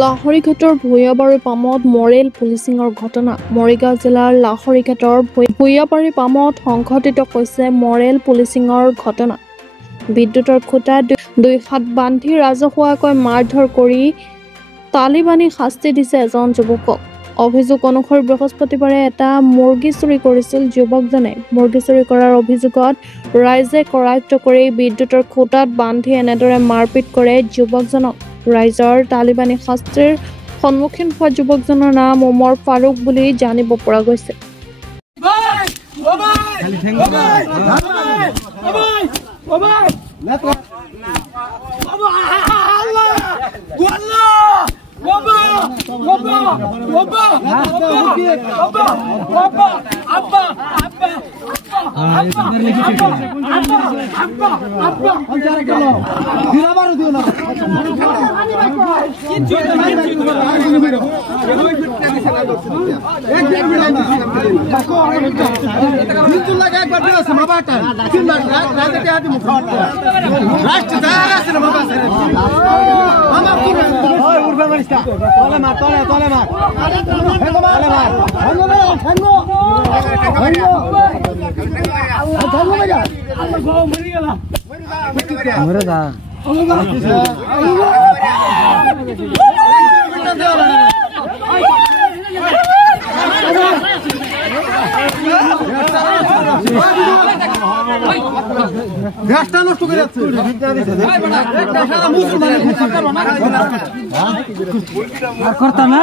লাহৰীঘাটৰ ভূঞাবাৰী পামত মৰেল পুলিচিঙৰ ঘটনা। মৰিগাঁও জিলাৰ লাহৰীঘাটৰ ভূঞাবাৰী পামত সংঘটিত হৈছে মৰেল পুলিচিঙৰ ঘটনা। বিদ্যুতৰ খুঁটা দুই হাত বান্ধি ৰাজহুৱাকৈ মাৰধৰ কৰি তালিবানী শাস্তি দিছে এজন যুৱকক। অভিযোগ অনুসৰি বৃহস্পতিবাৰে এটা মুৰ্গী চুৰি কৰিছিল যুৱকজনে। মুৰ্গী চুৰি কৰাৰ অভিযোগত ৰাইজে কৰায়ত্ব কৰি বিদ্যুতৰ খুঁটাত বান্ধি এনেদৰে মাৰপিট কৰে যুৱকজনক। ৰাইজৰ তালিবানী শাস্তিৰ সন্মুখীন হোৱা যুৱকজনৰ নাম ওমৰ ফাৰুক বুলি জানিব পৰা গৈছে। করতাম না